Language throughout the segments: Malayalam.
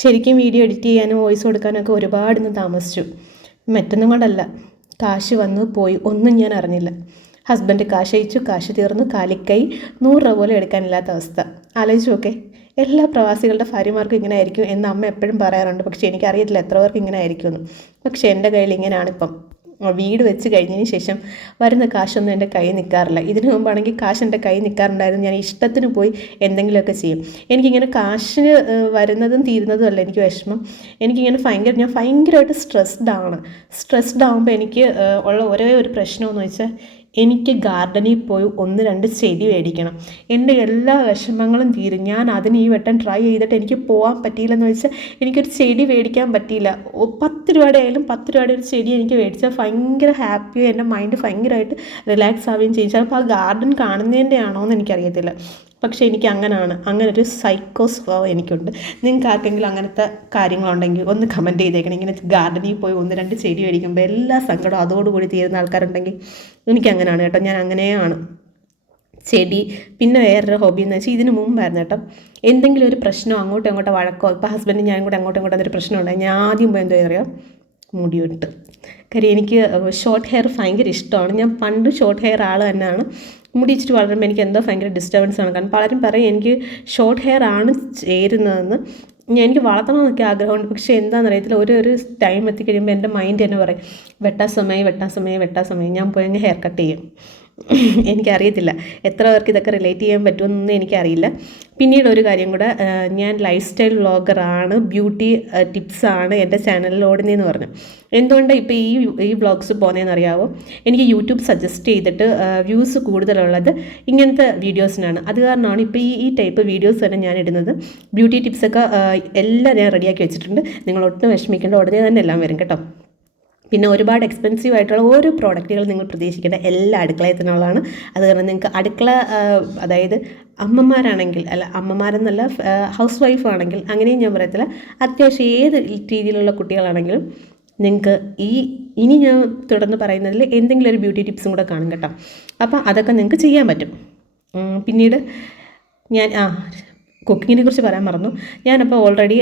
ശരിക്കും വീഡിയോ എഡിറ്റ് ചെയ്യാനും വോയിസ് കൊടുക്കാനൊക്കെ ഒരുപാടൊന്നും താമസിച്ചു. മറ്റൊന്നും കൊണ്ടല്ല, കാശ് വന്നു പോയി ഒന്നും ഞാൻ അറിഞ്ഞില്ല. ഹസ്ബൻഡ് കാശ് അയച്ചു, കാശ് തീർന്നു, കാലിക്കൈ 100 രൂപ പോലും എടുക്കാനില്ലാത്ത അവസ്ഥ. ആലോചിച്ചു നോക്കെ. എല്ലാ പ്രവാസികളുടെ ഭാര്യമാർക്കും ഇങ്ങനെ ആയിരിക്കും എന്ന് അമ്മ എപ്പോഴും പറയാറുണ്ട്. പക്ഷേ എനിക്കറിയത്തില്ല എത്ര പേർക്ക് ഇങ്ങനെ ആയിരിക്കുമെന്ന്. പക്ഷേ എൻ്റെ കയ്യിൽ ഇങ്ങനെയാണിപ്പം. വീട് വെച്ച് കഴിഞ്ഞതിന് ശേഷം വരുന്ന കാശൊന്നും എൻ്റെ കയ്യിൽ നിൽക്കാറില്ല. ഇതിനു മുമ്പാണെങ്കിൽ കാശ് എൻ്റെ കയ്യിൽ നിൽക്കാറുണ്ടായിരുന്നു. ഞാൻ ഇഷ്ടത്തിന് പോയി എന്തെങ്കിലുമൊക്കെ ചെയ്യും. എനിക്കിങ്ങനെ കാശിന് വരുന്നതും തീരുന്നതും അല്ല എനിക്ക് വിഷമം. എനിക്കിങ്ങനെ ഞാൻ ഭയങ്കരമായിട്ട് സ്ട്രെസ്ഡ് ആകുമ്പോൾ എനിക്ക് ഉള്ള ഒരേ ഒരു പ്രശ്നമെന്ന് വെച്ചാൽ എനിക്ക് ഗാർഡനിൽ പോയി 1-2 ചെടി മേടിക്കണം. എൻ്റെ എല്ലാ വിഷമങ്ങളും തീരും. ഞാൻ അതിന് ഈ വട്ടം ട്രൈ ചെയ്തിട്ട് എനിക്ക് പോകാൻ പറ്റിയില്ലെന്ന് വെച്ചാൽ എനിക്കൊരു ചെടി മേടിക്കാൻ പറ്റിയില്ല. 10 രൂപയുടെ ആയാലും 10 രൂപയുടെ ഒരു ചെടി എനിക്ക് മേടിച്ചാൽ ഭയങ്കര ഹാപ്പിയും എൻ്റെ മൈൻഡ് ഭയങ്കരമായിട്ട് റിലാക്സ് ആവുകയും ചെയ്യും. ചിലപ്പോൾ ആ ഗാർഡൻ കാണുന്നതിൻ്റെ ആണോ എന്ന് എനിക്കറിയത്തില്ല. പക്ഷേ എനിക്ക് അങ്ങനൊരു സൈക്കോ സ്വഭാവം എനിക്കുണ്ട്. നിങ്ങൾക്ക് ആർക്കെങ്കിലും അങ്ങനത്തെ കാര്യങ്ങളുണ്ടെങ്കിൽ ഒന്ന് കമൻറ്റ് ചെയ്തേക്കണം. ഇങ്ങനെ ഗാർഡനിൽ പോയി 1-2 ചെടി മേടിക്കുമ്പോൾ എല്ലാ സങ്കടവും അതോടുകൂടി തീരുന്ന ആൾക്കാരുണ്ടെങ്കിൽ എനിക്കങ്ങനെയാണ് കേട്ടോ. ഞാൻ അങ്ങനെയാണ്. ചെടി. പിന്നെ വേറൊരു ഹോബി എന്ന് വെച്ചാൽ ഇതിന് മുമ്പായിരുന്നു കേട്ടോ. എന്തെങ്കിലും ഒരു പ്രശ്നമോ അങ്ങോട്ടോ വഴക്കോ, ഇപ്പോൾ ഹസ്ബൻഡും ഞാനും കൂടെ അങ്ങോട്ടും അതൊരു പ്രശ്നം ഉണ്ടായി, ഞാൻ ആദ്യം പോയി എന്തോ അറിയാം, മുടിയിട്ട്. കാര്യം എനിക്ക് ഷോർട്ട് ഹെയർ ഭയങ്കര ഇഷ്ടമാണ്. ഞാൻ പണ്ട് ഷോർട്ട് ഹെയർ ആൾ തന്നെയാണ്. മുടി ഇച്ചിട്ട് വളരുമ്പോൾ എനിക്ക് എന്തോ ഭയങ്കര ഡിസ്റ്റർബൻസ് ആണ്. കാരണം പലരും പറയും എനിക്ക് ഷോർട്ട് ഹെയർ ആണ് ചേരുന്നതെന്ന്. എനിക്ക് വളർത്തണമെന്നൊക്കെ ആഗ്രഹമുണ്ട്. പക്ഷേ എന്താണെന്നറിയത്തില്ല, ഒരു ടൈം എത്തിക്കഴിയുമ്പോൾ എൻ്റെ മൈൻഡ് തന്നെ പറയും വെട്ടാൻ സമയം ഞാൻ പോയി അങ്ങ് ഹെയർ കട്ട് ചെയ്യും. എനിക്കറിയത്തില്ല എത്ര പേർക്ക് ഇതൊക്കെ റിലേറ്റ് ചെയ്യാൻ പറ്റുമെന്നൊന്നും എനിക്കറിയില്ല. പിന്നീട് ഒരു കാര്യം കൂടെ, ഞാൻ ലൈഫ് സ്റ്റൈൽ വ്ളോഗറാണ്, ബ്യൂട്ടി ടിപ്സാണ് എൻ്റെ ചാനലിൽ ഓടുന്നതെന്ന് പറഞ്ഞു. എന്തുകൊണ്ടാണ് ഇപ്പോൾ ഈ വ്ളോഗ്സ് പോകുന്നതെന്ന് അറിയാമോ? എനിക്ക് യൂട്യൂബ് സജസ്റ്റ് ചെയ്തിട്ട് വ്യൂസ് കൂടുതലുള്ളത് ഇങ്ങനത്തെ വീഡിയോസിനാണ്. അത് കാരണമാണ് ഇപ്പോൾ ഈ ടൈപ്പ് വീഡിയോസ് തന്നെ ഞാൻ ഇടുന്നത്. ബ്യൂട്ടി ടിപ്സൊക്കെ എല്ലാം ഞാൻ റെഡിയാക്കി വെച്ചിട്ടുണ്ട്. നിങ്ങൾ ഒട്ടും വിഷമിക്കേണ്ട, ഉടനെ തന്നെ എല്ലാം വരും കേട്ടോ. പിന്നെ ഒരുപാട് എക്സ്പെൻസീവ് ആയിട്ടുള്ള ഓരോ പ്രോഡക്റ്റുകൾ നിങ്ങൾ പ്രതീക്ഷിക്കേണ്ട എല്ലാ അടുക്കളയിൽ തന്നെയുള്ളതാണ്. അത് കാരണം നിങ്ങൾക്ക് അടുക്കള, അതായത് അമ്മമാരെന്നല്ല, ഹൗസ് വൈഫ് ആണെങ്കിൽ അങ്ങനെയും ഞാൻ പറയത്തില്ല, അത്യാവശ്യം ഏത് രീതിയിലുള്ള കുട്ടികളാണെങ്കിലും നിങ്ങൾക്ക് ഇനി ഞാൻ തുടർന്ന് പറയുന്നതിൽ എന്തെങ്കിലും ഒരു ബ്യൂട്ടി ടിപ്സും കൂടെ കാണും കേട്ടോ. അപ്പോൾ അതൊക്കെ നിങ്ങൾക്ക് ചെയ്യാൻ പറ്റും. പിന്നീട് ഞാൻ കുക്കിങ്ങിനെ കുറിച്ച് പറയാൻ മറന്നു. ഞാനപ്പോൾ ഓൾറെഡി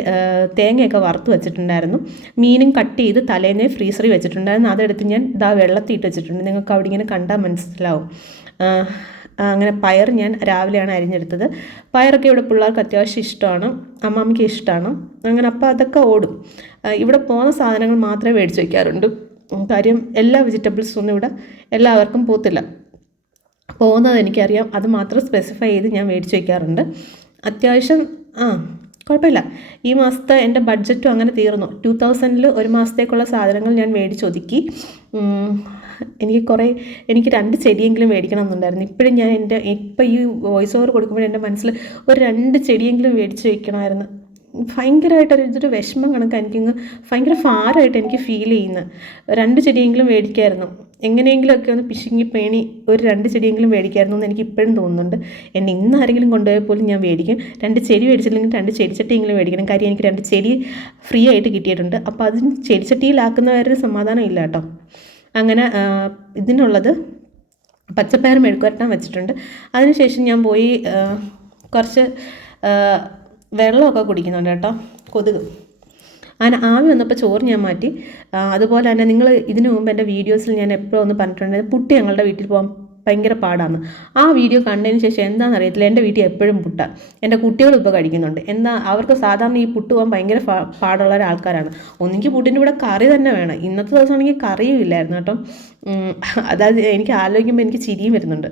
തേങ്ങയൊക്കെ വറുത്ത് വെച്ചിട്ടുണ്ടായിരുന്നു. മീനും കട്ട് ചെയ്ത് തലേന്നേ ഫ്രീസറിൽ വെച്ചിട്ടുണ്ടായിരുന്നു. അതെടുത്ത് ഞാൻ വെള്ളത്തിയിട്ട് വെച്ചിട്ടുണ്ട്. നിങ്ങൾക്ക് അവിടെ ഇങ്ങനെ കണ്ടാൽ മനസ്സിലാവും. അങ്ങനെ പയർ ഞാൻ രാവിലെയാണ് അരിഞ്ഞെടുത്തത്. പയറൊക്കെ ഇവിടെ പിള്ളേർക്ക് അത്യാവശ്യം ഇഷ്ടമാണ്, അമ്മാമ്മയ്ക്ക് ഇഷ്ടമാണ്. അങ്ങനെ അപ്പോൾ അതൊക്കെ ഓടും. ഇവിടെ പോകുന്ന സാധനങ്ങൾ മാത്രമേ മേടിച്ച് വയ്ക്കാറുണ്ട്. കാര്യം എല്ലാ വെജിറ്റബിൾസൊന്നും ഇവിടെ എല്ലാവർക്കും പോത്തില്ല. പോകുന്നത് എനിക്കറിയാം, അത് മാത്രം സ്പെസിഫൈ ചെയ്ത് ഞാൻ മേടിച്ച് വയ്ക്കാറുണ്ട്. അത്യാവശ്യം കുഴപ്പമില്ല. ഈ മാസത്തെ എൻ്റെ ബഡ്ജറ്റും അങ്ങനെ തീർന്നു. 2000-ൽ ഒരു മാസത്തേക്കുള്ള സാധനങ്ങൾ ഞാൻ മേടിച്ചൊതുക്കി. എനിക്ക് 2 ചെടിയെങ്കിലും മേടിക്കണം എന്നുണ്ടായിരുന്നു. ഇപ്പോഴും ഞാൻ ഇപ്പോൾ ഈ വോയിസ് ഓവർ കൊടുക്കുമ്പോൾ എൻ്റെ മനസ്സിൽ ഒരു 2 ചെടിയെങ്കിലും മേടിച്ച് വയ്ക്കണമായിരുന്നു. ഭയങ്കരമായിട്ടൊരു വിഷമം കണക്ക് എനിക്കിങ്ങ് ഭയങ്കര ഭാരമായിട്ട് എനിക്ക് ഫീൽ ചെയ്യുന്നത്. 2 ചെടിയെങ്കിലും മേടിക്കായിരുന്നു. എങ്ങനെയെങ്കിലുമൊക്കെ ഒന്ന് പിശുങ്ങി പേണി ഒരു 2 ചെടിയെങ്കിലും മേടിക്കായിരുന്നു എന്ന് എനിക്ക് ഇപ്പോഴും തോന്നുന്നുണ്ട്. എന്നെ ഇന്ന് ആരെങ്കിലും കൊണ്ടുപോയാൽ പോലും ഞാൻ മേടിക്കും. 2 ചെടി മേടിച്ചില്ലെങ്കിൽ 2 ചെടിച്ചട്ടിയെങ്കിലും മേടിക്കണം. കാര്യം എനിക്ക് 2 ചെടി ഫ്രീ ആയിട്ട് കിട്ടിയിട്ടുണ്ട്. അപ്പോൾ അതിന് ചെടിച്ചട്ടിയിലാക്കുന്നവരുടെ സമാധാനം ഇല്ല കേട്ടോ. അങ്ങനെ ഇതിനുള്ളത് പച്ചപ്പയർ മെഴുക്കുവരട്ടാൻ വെച്ചിട്ടുണ്ട്. അതിനുശേഷം ഞാൻ പോയി കുറച്ച് വെള്ളമൊക്കെ കുടിക്കുന്നുണ്ട് കേട്ടോ. കൊതുക് അങ്ങനെ ആവി വന്നപ്പോൾ ചോറ് ഞാൻ മാറ്റി. അതുപോലെ തന്നെ നിങ്ങൾ ഇതിനു മുമ്പ് എൻ്റെ വീഡിയോസിൽ ഞാൻ എപ്പോഴും ഒന്ന് പറഞ്ഞിട്ടുണ്ട്, പുട്ട് ഞങ്ങളുടെ വീട്ടിൽ പോകാൻ ഭയങ്കര പാടാണ്. ആ വീഡിയോ കണ്ടതിന് ശേഷം എന്താണെന്ന് അറിയത്തില്ല, എൻ്റെ വീട്ടിൽ എപ്പോഴും പുട്ടാണ്. എൻ്റെ കുട്ടികളും ഇപ്പോൾ കഴിക്കുന്നുണ്ട്. അവർക്ക് സാധാരണ ഈ പുട്ട് പോകാൻ ഭയങ്കര പാടുള്ള ഒരാൾക്കാരാണ്. ഒന്നെങ്കിൽ പുട്ടിൻ്റെ കൂടെ കറി തന്നെ വേണം. ഇന്നത്തെ ദിവസമാണെങ്കിൽ കറിയും ഇല്ലായിരുന്നു കേട്ടോ. അതായത് എനിക്ക് ആലോചിക്കുമ്പോൾ എനിക്ക് ചിരിയും വരുന്നുണ്ട്.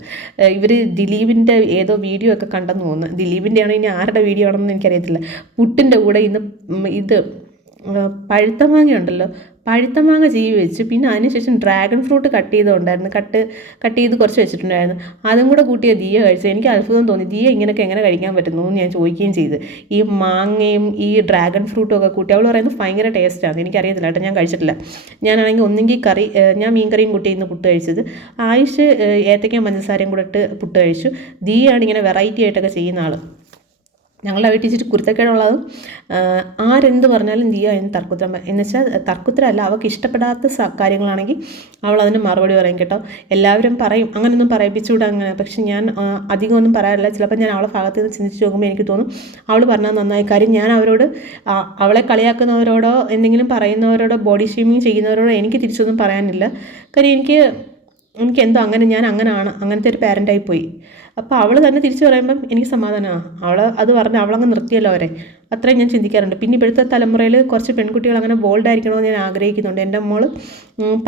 ഇവർ ദിലീപിൻ്റെ ഏതോ വീഡിയോ ഒക്കെ കണ്ടെന്ന് തോന്നുന്നു. ദിലീപിൻ്റെ ആണോ ഇനി ആരുടെ വീഡിയോ ആണെന്ന് എനിക്കറിയത്തില്ല. പുട്ടിൻ്റെ കൂടെ ഇന്ന് പഴുത്ത മാങ്ങ ഉണ്ടല്ലോ, പഴുത്ത മാങ്ങ ചീവി വെച്ച്, പിന്നെ അതിനുശേഷം ഡ്രാഗൺ ഫ്രൂട്ട് കട്ട് ചെയ്തുണ്ടായിരുന്നു. കട്ട് ചെയ്ത് കുറച്ച് വെച്ചിട്ടുണ്ടായിരുന്നു. അതും കൂടെ കൂട്ടിയ ദിയ കഴിച്ചത്. എനിക്ക് അത്ഭുതം തോന്നി, ദിയ ഇങ്ങനെയൊക്കെ എങ്ങനെ കഴിക്കാൻ പറ്റുന്നു എന്ന് ഞാൻ ചോദിക്കുകയും ചെയ്ത്. ഈ മാങ്ങയും ഈ ഡ്രാഗൺ ഫ്രൂട്ടും ഒക്കെ കൂട്ടി അവൾ പറയുന്നത് ഭയങ്കര ടേസ്റ്റാണ്. എനിക്കറിയത്തില്ല കേട്ടോ, ഞാൻ കഴിച്ചിട്ടില്ല. ഞാനാണെങ്കിൽ ഒന്നെങ്കിൽ ഞാൻ മീൻ കറിയും കൂട്ടി ഇന്ന് പുട്ട് കഴിച്ചത്. ആയുഷ് ഏത്തയ്ക്കയും പഞ്ചസാരയും കൂടെ ഇട്ട് പുട്ട് കഴിച്ചു. ദിയാണ് ഇങ്ങനെ വെറൈറ്റി ആയിട്ടൊക്കെ ചെയ്യുന്ന ആൾ. ഞങ്ങളുടെ വീട്ടിൽ ഇച്ചിരി കുരുത്തക്കേടുള്ളതും ആരെന്ത് പറഞ്ഞാലും ദിയ അതിന് തർക്കുത്തരം എന്ന് വെച്ചാൽ തർക്കുത്തരമല്ല, അവൾക്ക് ഇഷ്ടപ്പെടാത്ത കാര്യങ്ങളാണെങ്കിൽ അവൾ അതിന് മറുപടി പറയും കേട്ടോ. എല്ലാവരും പറയും അങ്ങനെയൊന്നും പറയിപ്പിച്ചുകൂടെ അങ്ങനെ, പക്ഷെ ഞാൻ അധികമൊന്നും പറയാറില്ല. ചിലപ്പോൾ ഞാൻ അവളെ ഭാഗത്ത് നിന്ന് ചിന്തിച്ച് നോക്കുമ്പോൾ എനിക്ക് തോന്നും അവൾ പറഞ്ഞാൽ നന്നായി. കാര്യം ഞാൻ അവരോട് അവളെ കളിയാക്കുന്നവരോടോ എന്തെങ്കിലും പറയുന്നവരോടോ ബോഡി ഷേമിങ് ചെയ്യുന്നവരോടോ എനിക്ക് തിരിച്ചൊന്നും പറയാനില്ല. കാര്യം എനിക്ക് എന്തോ ഞാൻ അങ്ങനെയാണ്, അങ്ങനത്തെ ഒരു പാരൻ്റായി പോയി. അപ്പോൾ അവൾ തന്നെ തിരിച്ചു പറയുമ്പം എനിക്ക് സമാധാനമാണ്. അത് പറഞ്ഞ് അവളങ്ങ് നിർത്തിയല്ലോ അവരെ, അത്രയും ഞാൻ ചിന്തിക്കാറുണ്ട്. പിന്നെ ഇപ്പോഴത്തെ തലമുറയിൽ കുറച്ച് പെൺകുട്ടികൾ അങ്ങനെ ബോൾഡായിരിക്കണമെന്ന് ഞാൻ ആഗ്രഹിക്കുന്നുണ്ട്. എൻ്റെ മോൾ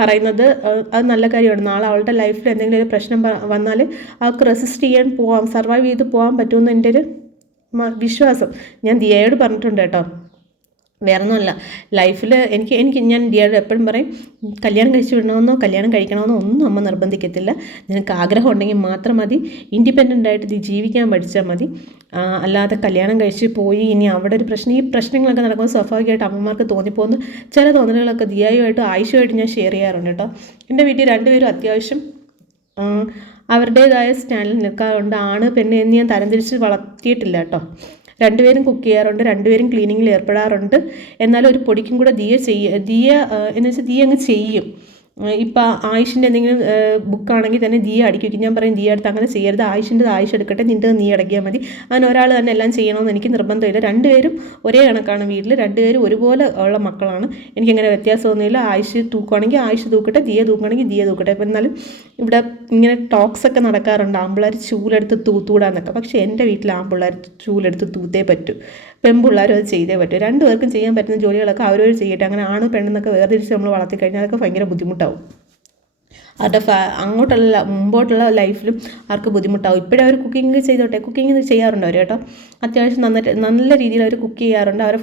പറയുന്നത് അത് നല്ല കാര്യമാണ്. നാളെ അവളുടെ ലൈഫിൽ എന്തെങ്കിലും ഒരു പ്രശ്നം വന്നാൽ അവൾക്ക് റെസിസ്റ്റ് ചെയ്യാൻ സർവൈവ് ചെയ്ത് പോകാൻ പറ്റുമെന്ന് എൻ്റെ ഒരു വിശ്വാസം ഞാൻ ദിയയോട് പറഞ്ഞിട്ടുണ്ട് കേട്ടോ. വേറെ ഒന്നുമല്ല, ലൈഫിൽ ഞാൻ ദിയയോട് എപ്പോഴും പറയും, കല്യാണം കഴിച്ച് വിടണമെന്നോ കല്യാണം കഴിക്കണമെന്നോ ഒന്നും അമ്മ നിർബന്ധിക്കത്തില്ല. നിനക്ക് ആഗ്രഹം ഉണ്ടെങ്കിൽ മാത്രം മതി, ഇൻഡിപെൻഡൻ്റ് ആയിട്ട് ജീവിക്കാൻ പഠിച്ചാൽ മതി. അല്ലാതെ കല്യാണം കഴിച്ച് പോയി ഇനി അവിടെ ഒരു ഈ പ്രശ്നങ്ങളൊക്കെ നടക്കുമ്പോൾ സ്വാഭാവികമായിട്ട് അമ്മമാർക്ക് തോന്നിപ്പോകുന്ന ചില തോന്നലുകളൊക്കെ ദിയായുമായിട്ട് ആയിഷുമായിട്ട് ഞാൻ ഷെയർ ചെയ്യാറുണ്ട് കേട്ടോ. എൻ്റെ വീട്ടിൽ രണ്ടുപേരും അത്യാവശ്യം അവരുടേതായ സ്റ്റാൻഡിൽ നിൽക്കാറുണ്ട്. ആണ് പെണ്ണ് എന്ന് ഞാൻ തരംതിരിച്ച് വളർത്തിയിട്ടില്ല കേട്ടോ. രണ്ടുപേരും കുക്ക് ചെയ്യാറുണ്ട്, രണ്ടുപേരും ക്ലീനിങ്ങിൽ ഏർപ്പെടാറുണ്ട്. എന്നാലും ഒരു പൊടിക്കും കൂടെ ദിയ എന്ന് വെച്ചാൽ ദിയ അങ്ങ് ചെയ്യും. ഇപ്പം ആയിഷിൻ്റെ എന്തെങ്കിലും ബുക്കാണെങ്കിൽ തന്നെ ദിയ അടിക്കി വയ്ക്കും. ഞാൻ പറയും ദിയ അടുത്ത് അങ്ങനെ ചെയ്യരുത്, ആയിഷിൻ്റെ ആയിഷ് എടുക്കട്ടെ, നിൻ്റെ നീ അടക്കിയാൽ മതി. അങ്ങനെ ഒരാൾ തന്നെ എല്ലാം ചെയ്യണമെന്ന് എനിക്ക് നിർബന്ധമില്ല. രണ്ടുപേരും ഒരേ കണക്കാണ് വീട്ടിൽ, രണ്ടുപേരും ഒരുപോലെ ഉള്ള മക്കളാണ്. എനിക്കങ്ങനെ വ്യത്യാസമൊന്നുമില്ല. ആയിഷ് തൂക്കുകയാണെങ്കിൽ ആയിഷ് തൂക്കട്ടെ, ദിയ തൂക്കുകയാണെങ്കിൽ ദിയ തൂക്കട്ടെ. അപ്പം എന്നാലും ഇവിടെ ഇങ്ങനെ ടോക്സൊക്കെ നടക്കാറുണ്ട്, ആമ്പിള്ളേർ ചൂലെടുത്ത് തൂത്തൂടാന്നൊക്കെ. പക്ഷേ എൻ്റെ വീട്ടിൽ ആമ്പിള്ളേർ ചൂലെടുത്ത് തൂത്തേ പറ്റൂ, പെൺപിള്ളേരും അത് ചെയ്തേ പറ്റൂ. രണ്ടുപേർക്കും ചെയ്യാൻ പറ്റുന്ന ജോലികളൊക്കെ അവരവർ ചെയ്യട്ടെ. അങ്ങനെ ആണ് പെണ്ണെന്നൊക്കെ വേർതിരിച്ച് നമ്മൾ വളർത്തിക്കഴിഞ്ഞാൽ അതൊക്കെ ഭയങ്കര ബുദ്ധിമുട്ടാവും. അവരുടെ അങ്ങോട്ടുള്ള മുമ്പോട്ടുള്ള ലൈഫിലും അവർക്ക് ബുദ്ധിമുട്ടാവും. ഇപ്പോഴും അവർ കുക്കിംഗ് ചെയ്തോട്ടെ, കുക്കിംഗ് ചെയ്യാറുണ്ട് അവർ കേട്ടോ. അത്യാവശ്യം നല്ല രീതിയിൽ അവർ കുക്ക് ചെയ്യാറുണ്ട്. അവർ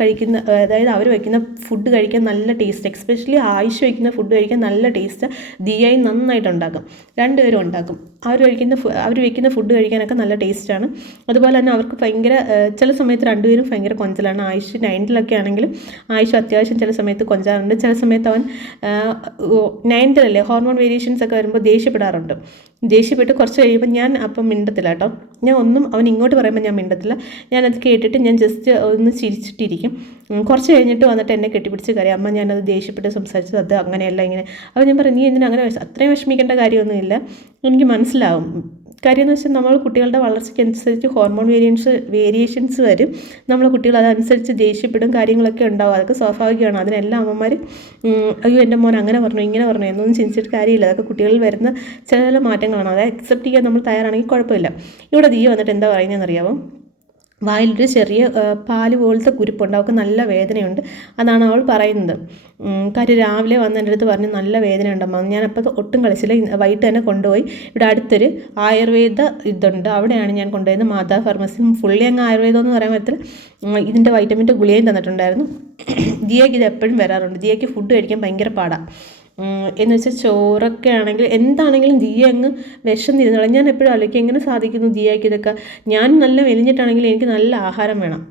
കഴിക്കുന്ന, അതായത് അവർ വയ്ക്കുന്ന ഫുഡ് കഴിക്കാൻ നല്ല ടേസ്റ്റ്, എക്സ്പെഷ്യലി ആയിഷ് വയ്ക്കുന്ന ഫുഡ് കഴിക്കാൻ നല്ല ടേസ്റ്റ്. ദിയായി നന്നായിട്ട് ഉണ്ടാക്കും, രണ്ടുപേരും ഉണ്ടാക്കും. അവർ വയ്ക്കുന്ന ഫുഡ് കഴിക്കാനൊക്കെ നല്ല ടേസ്റ്റാണ്. അതുപോലെ തന്നെ അവർക്ക് ഭയങ്കര ചില സമയത്ത് രണ്ടുപേരും ഭയങ്കര കൊഞ്ചലാണ്. ആയിഷ് 9th ആണെങ്കിലും ആയിഷ് അത്യാവശ്യം ചില സമയത്ത് കൊഞ്ചാറുണ്ട്. ചില സമയത്ത് അവൻ 9th ഹോർമോൺ വേരിയേഷൻസ് ഒക്കെ വരുമ്പോൾ ദേഷ്യപ്പെട്ട് കുറച്ച് കഴിയുമ്പോൾ ഞാൻ അപ്പം മിണ്ടത്തില്ല കേട്ടോ. അവൻ ഇങ്ങോട്ട് പറയുമ്പോൾ ഞാൻ മിണ്ടത്തില്ല. ഞാനത് കേട്ടിട്ട് ഞാൻ ജസ്റ്റ് ഒന്ന് ചിരിച്ചിട്ടിരിക്കും. കുറച്ച് കഴിഞ്ഞിട്ട് വന്നിട്ട് എന്നെ കെട്ടിപ്പിടിച്ച് കരയും, അമ്മ ഞാനത് ദേഷ്യപ്പെട്ട് സംസാരിച്ചത് അത് അങ്ങനെയല്ല ഇങ്ങനെ. അപ്പോൾ ഞാൻ പറയും, നീ എന്തിനാ അങ്ങനെ അത്രയും വിഷമിക്കേണ്ട കാര്യമൊന്നുമില്ല, എനിക്ക് മനസ്സിലാവും. കാര്യം എന്ന് വെച്ചാൽ നമ്മൾ കുട്ടികളുടെ വളർച്ചയ്ക്കനുസരിച്ച് ഹോർമോൺ വേരിയേഷൻസ് വരും. നമ്മൾ കുട്ടികൾ അതനുസരിച്ച് ദേഷ്യപ്പെടും, കാര്യങ്ങളൊക്കെ ഉണ്ടാവും. അതൊക്കെ സ്വാഭാവികമാണ്. അതിനെല്ലാം അമ്മമാർ അയ്യോ എൻ്റെ മോൻ അങ്ങനെ പറഞ്ഞു ഇങ്ങനെ പറഞ്ഞു എന്നൊന്നും ചിന്തിച്ചിട്ട് കാര്യമില്ല. അതൊക്കെ കുട്ടികളിൽ വരുന്ന ചില മാറ്റങ്ങളാണ്. അത് അക്സെപ്റ്റ് ചെയ്യാൻ നമ്മൾ തയ്യാറാണെങ്കിൽ കുഴപ്പമില്ല. ഇവിടെ ദിയ വന്നിട്ട് എന്താ പറയുന്നതെന്നറിയാമോ? വായിലൊരു ചെറിയ പാല് പോലത്തെ കുരുപ്പുണ്ട്, അവൾക്ക് നല്ല വേദനയുണ്ട്. അതാണ് അവൾ പറയുന്നത്. കാര്യം രാവിലെ വന്ന് എൻ്റെ അടുത്ത് പറഞ്ഞ് നല്ല വേദന ഉണ്ടമ്മ. ഞാനപ്പോൾ ഒട്ടും കളിച്ചില്ല. വൈകിട്ട് തന്നെ കൊണ്ടുപോയി ഇവിടെ അടുത്തൊരു ആയുർവേദ ഇതുണ്ട്, അവിടെയാണ് ഞാൻ കൊണ്ടുപോയത്. മാതാ ഫാർമസി. ഫുള്ളി അങ്ങ് ആയുർവേദം എന്ന് പറയാൻ പറ്റില്ല. ഇതിൻ്റെ വൈറ്റമിൻ്റെ ഗുളികയും തന്നിട്ടുണ്ടായിരുന്നു. ദിയയ്ക്ക് ഇത് എപ്പോഴും വരാറുണ്ട്. ദിയയ്ക്ക് ഫുഡ് കഴിക്കാൻ ഭയങ്കര പാടാണ്. എന്ന് വെച്ചാൽ ചോറൊക്കെ ആണെങ്കിൽ എന്താണെങ്കിലും ദിയ അങ്ങ് വിശന്നിരുന്നോളാം. ഞാൻ എപ്പോഴും ആലോചിക്കും എങ്ങനെ സാധിക്കുന്നു ദിയയ്ക്ക് ഇതൊക്കെ. ഞാൻ നല്ല മെലിഞ്ഞിട്ടാണെങ്കിൽ എനിക്ക് നല്ല ആഹാരം വേണം.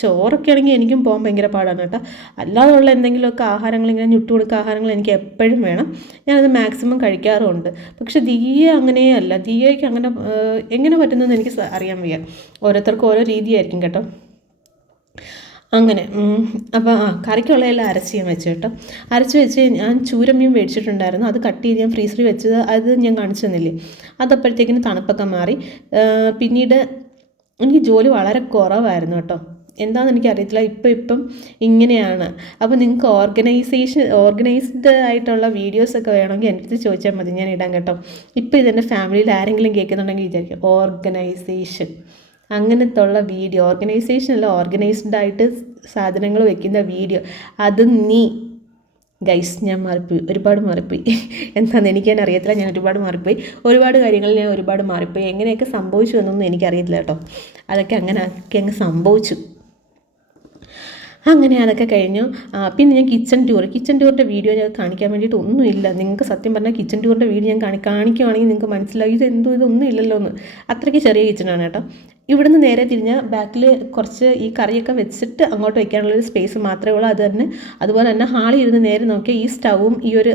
ചോറൊക്കെ ആണെങ്കിൽ എനിക്കും പോകാൻ ഭയങ്കര പാടാണ് കേട്ടോ. അല്ലാതുള്ള എന്തെങ്കിലുമൊക്കെ ആഹാരങ്ങൾ, ഇങ്ങനെ ഞുട്ടുകൊടുക്കുക ആഹാരങ്ങൾ എനിക്ക് എപ്പോഴും വേണം. ഞാനത് മാക്സിമം കഴിക്കാറുമുണ്ട്. പക്ഷെ ദിയ അങ്ങനെയല്ല. ദിയയ്ക്ക് അങ്ങനെ എങ്ങനെ പറ്റുന്നതെന്ന് എനിക്ക് അറിയാൻ വയ്യ. ഓരോരുത്തർക്കും ഓരോ രീതിയായിരിക്കും കേട്ടോ. അങ്ങനെ അപ്പോൾ കറിക്കുള്ളതെല്ലാം അരച്ച് ഞാൻ വെച്ചു കേട്ടോ. അരച്ച് വെച്ച് ഞാൻ ചൂരമീൻ മേടിച്ചിട്ടുണ്ടായിരുന്നു. അത് കട്ട് ചെയ്ത് ഞാൻ ഫ്രീസറിൽ വെച്ചത്, അത് ഞാൻ കാണിച്ചു തന്നില്ലേ. അതപ്പോഴത്തേക്കിന് തണുപ്പൊക്കെ മാറി. പിന്നീട് എനിക്ക് ജോലി വളരെ കുറവായിരുന്നു കേട്ടോ. എന്താണെന്ന് എനിക്കറിയത്തില്ല. ഇപ്പം ഇങ്ങനെയാണ്. അപ്പോൾ നിങ്ങൾക്ക് ഓർഗനൈസ്ഡ് ആയിട്ടുള്ള വീഡിയോസൊക്കെ വേണമെങ്കിൽ എൻ്റെ അടുത്ത് ചോദിച്ചാൽ മതി, ഞാൻ ഇടാം കേട്ടോ. ഇപ്പോൾ ഇതെൻ്റെ ഫാമിലിയിൽ ആരെങ്കിലും കേൾക്കുന്നുണ്ടെങ്കിൽ വിചാരിക്കും ഓർഗനൈസേഷൻ അങ്ങനത്തെ ഉള്ള വീഡിയോ, ഓർഗനൈസേഷനല്ല, ഓർഗനൈസ്ഡായിട്ട് സാധനങ്ങൾ വെക്കുന്ന വീഡിയോ. അത് ഗൈസ് ഞാൻ മാറിപ്പോയി, ഒരുപാട് മാറിപ്പോയി. എന്താണെന്ന് എനിക്ക് തന്നെ അറിയത്തില്ല. ഞാൻ ഒരുപാട് മാറിപ്പോയി. ഒരുപാട് കാര്യങ്ങൾ ഞാൻ ഒരുപാട് മാറിപ്പോയി. എങ്ങനെയൊക്കെ സംഭവിച്ചു എന്നൊന്നും എനിക്കറിയത്തില്ല കേട്ടോ. അതൊക്കെ അങ്ങ് സംഭവിച്ചു. അങ്ങനെ അതൊക്കെ കഴിഞ്ഞു. പിന്നെ ഞാൻ കിച്ചൺ ടൂറിൻ്റെ വീഡിയോ ഞാൻ കാണിക്കാൻ വേണ്ടിയിട്ട് ഒന്നുമില്ല. നിങ്ങൾക്ക് സത്യം പറഞ്ഞാൽ കിച്ചൺ ടൂറിൻ്റെ വീഡിയോ ഞാൻ കാണിക്കുവാണെങ്കിൽ നിങ്ങൾക്ക് മനസ്സിലാവും ഇതൊന്നും ഇല്ലല്ലോ എന്ന്. അത്രയ്ക്ക് ചെറിയ കിച്ചണാണ് കേട്ടോ. ഇവിടുന്ന് നേരെ തിരിഞ്ഞാൽ ബാക്കിൽ കുറച്ച് ഈ കറിയൊക്കെ വെച്ചിട്ട് അങ്ങോട്ട് വയ്ക്കാനുള്ളൊരു സ്പേസ് മാത്രമേ ഉള്ളൂ. അതുപോലെ തന്നെ ഹാളിൽ ഇരുന്ന് നേരെ നോക്കിയാൽ ഈ സ്റ്റൗവും ഈ ഒരു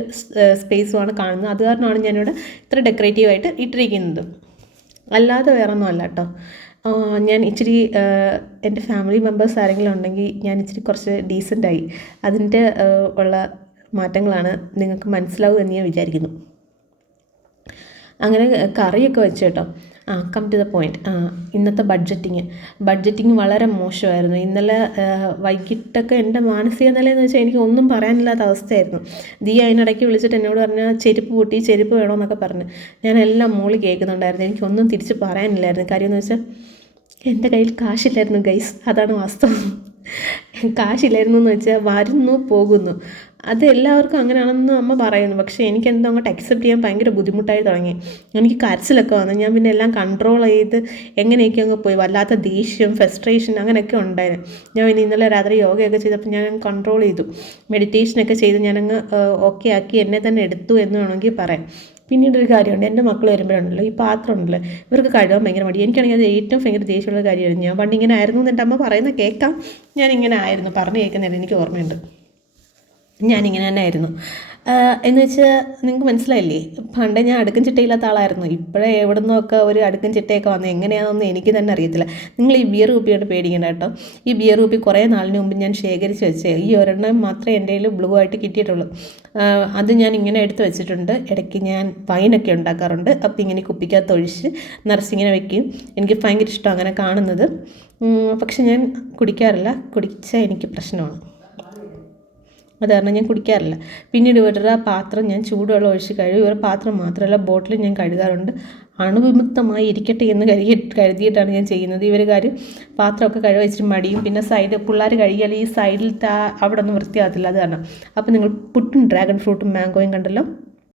സ്പേസുമാണ് കാണുന്നത്. അത് കാരണമാണ് ഞാനിവിടെ ഇത്ര ഡെക്കറേറ്റീവായിട്ട് ഇട്ടിരിക്കുന്നത്. അല്ലാതെ വേറെ ഒന്നും അല്ല കേട്ടോ. ഞാൻ ഇച്ചിരി എൻ്റെ ഫാമിലി മെമ്പേഴ്സ് ആരെങ്കിലും ഉണ്ടെങ്കിൽ ഞാൻ ഇച്ചിരി കുറച്ച് ഡീസൻ്റായി. അതിൻ്റെ ഉള്ള മാറ്റങ്ങളാണ് നിങ്ങൾക്ക് മനസ്സിലാവും എന്ന് ഞാൻ വിചാരിക്കുന്നു. അങ്ങനെ കറിയൊക്കെ വെച്ച് കേട്ടോ. Come to the point. ഇന്നത്തെ ബഡ്ജറ്റിങ് വളരെ മോശമായിരുന്നു. ഇന്നലെ വൈകിട്ടൊക്കെ എൻ്റെ മാനസിക നിലയെന്ന് വെച്ചാൽ എനിക്ക് ഒന്നും പറയാനില്ലാത്ത അവസ്ഥയായിരുന്നു. അതിനിടയ്ക്ക് വിളിച്ചിട്ട് എന്നോട് പറഞ്ഞാൽ ചെരുപ്പ് വേണമെന്നൊക്കെ പറഞ്ഞു. ഞാൻ എല്ലാം മോളി കേൾക്കുന്നുണ്ടായിരുന്നു. എനിക്കൊന്നും തിരിച്ച് പറയാനില്ലായിരുന്നു. കാര്യം എന്ന് വെച്ചാൽ എൻ്റെ കയ്യിൽ കാശില്ലായിരുന്നു ഗൈസ്, അതാണ് വാസ്തവം. കാശില്ലായിരുന്നു എന്ന് വെച്ചാൽ വരുന്നു പോകുന്നു, അത് എല്ലാവർക്കും അങ്ങനെയാണെന്ന് അമ്മ പറയുന്നു. പക്ഷേ എനിക്കെന്തോ അങ്ങോട്ട് അക്സെപ്റ്റ് ചെയ്യാൻ ഭയങ്കര ബുദ്ധിമുട്ടായി തുടങ്ങി. എനിക്ക് കരച്ചിലൊക്കെ വന്നു. ഞാൻ പിന്നെ എല്ലാം കൺട്രോൾ ചെയ്ത് എങ്ങനെയൊക്കെ അങ്ങ് പോയി. വല്ലാത്ത ദേഷ്യം, ഫ്രസ്ട്രേഷൻ അങ്ങനെയൊക്കെ ഉണ്ടായിരുന്നു. ഞാൻ പിന്നെ ഇന്നലെ രാത്രി യോഗയൊക്കെ ചെയ്തപ്പോൾ ഞാൻ കൺട്രോൾ ചെയ്തു. മെഡിറ്റേഷനൊക്കെ ചെയ്ത് ഞാനങ്ങ് ഓക്കെ ആക്കി എന്നെ തന്നെ എടുത്തു എന്ന് വേണമെങ്കിൽ പറയാം. പിന്നീടൊരു കാര്യമുണ്ട്, എൻ്റെ മക്കൾ വരുമ്പോഴുണ്ടല്ലോ, ഈ പാത്രം ഉണ്ടല്ലോ, ഇവർക്ക് കഴുകാൻ ഭയങ്കര മടി. എനിക്കാണെങ്കിൽ അത് ഏറ്റവും ഭയങ്കര ദേഷ്യമുള്ള കാര്യമായിരുന്നു. ഞാൻ പണ്ട് ഇങ്ങനെ ആയിരുന്നു എന്ന് എൻ്റെ അമ്മ പറയുന്നത് കേൾക്കാം. ഞാനിങ്ങനെ ആയിരുന്നു, പറഞ്ഞു കേൾക്കുന്നതിന് എനിക്ക് ഓർമ്മയുണ്ട്. ഞാനിങ്ങനെ തന്നെ ആയിരുന്നു. എന്ന് വെച്ചാൽ നിങ്ങൾക്ക് മനസ്സിലായില്ലേ, പണ്ട് ഞാൻ അടുക്കും ചിട്ടയില്ലാത്ത ആളായിരുന്നു. ഇപ്പോഴേ എവിടെ നിന്നൊക്കെ ഒരു അടുക്കും ചിട്ടയൊക്കെ വന്നത് എങ്ങനെയാണെന്നൊന്നും എനിക്ക് തന്നെ അറിയത്തില്ല. നിങ്ങൾ ഈ ബിയർ കുപ്പിയോട് പേടിക്കേണ്ട കേട്ടോ. ഈ ബിയർ കുപ്പി കുറേ നാളിന് മുമ്പ് ഞാൻ ശേഖരിച്ച് വെച്ചേ. ഈ ഒരെണ്ണം മാത്രമേ എൻ്റെ കയ്യിൽ ബ്ലൂ ആയിട്ട് കിട്ടിയിട്ടുള്ളൂ. അത് ഞാൻ ഇങ്ങനെ എടുത്ത് വെച്ചിട്ടുണ്ട്. ഇടയ്ക്ക് ഞാൻ വൈനൊക്കെ ഉണ്ടാക്കാറുണ്ട്. അപ്പോൾ ഇങ്ങനെ കുപ്പിക്കകത്ത് ഒഴിച്ച് നിറച്ചിങ്ങനെ വെക്കും. എനിക്ക് ഭയങ്കര ഇഷ്ടം അങ്ങനെ കാണുന്നത്. പക്ഷെ ഞാൻ കുടിക്കാറില്ല. കുടിച്ചാൽ എനിക്ക് പ്രശ്നമാണ്. അത് കാരണം ഞാൻ കുടിക്കാറില്ല. പിന്നീട് ഇവരുടെ പാത്രം ഞാൻ ചൂടുവെള്ളം ഒഴിച്ച് കഴുകി. ഇവരുടെ പാത്രം മാത്രമല്ല ബോട്ടിൽ ഞാൻ കഴുകാറുണ്ട്. അണുവിമുക്തമായി ഇരിക്കട്ടെ എന്ന് കരുതിയിട്ടാണ് ഞാൻ ചെയ്യുന്നത്. ഇവർ കാര്യം പാത്രമൊക്കെ കഴുകി വെച്ചിട്ട് മടിയും. പിന്നെ സൈഡ് പിള്ളേർ കഴുകിയാൽ ഈ സൈഡിലത്തെ അവിടെ ഒന്നും വൃത്തിയാകത്തില്ല. അത് കാരണം അപ്പോൾ നിങ്ങൾ പുട്ടും ഡ്രാഗൺ ഫ്രൂട്ടും മാംഗോയും കണ്ടല്ലോ.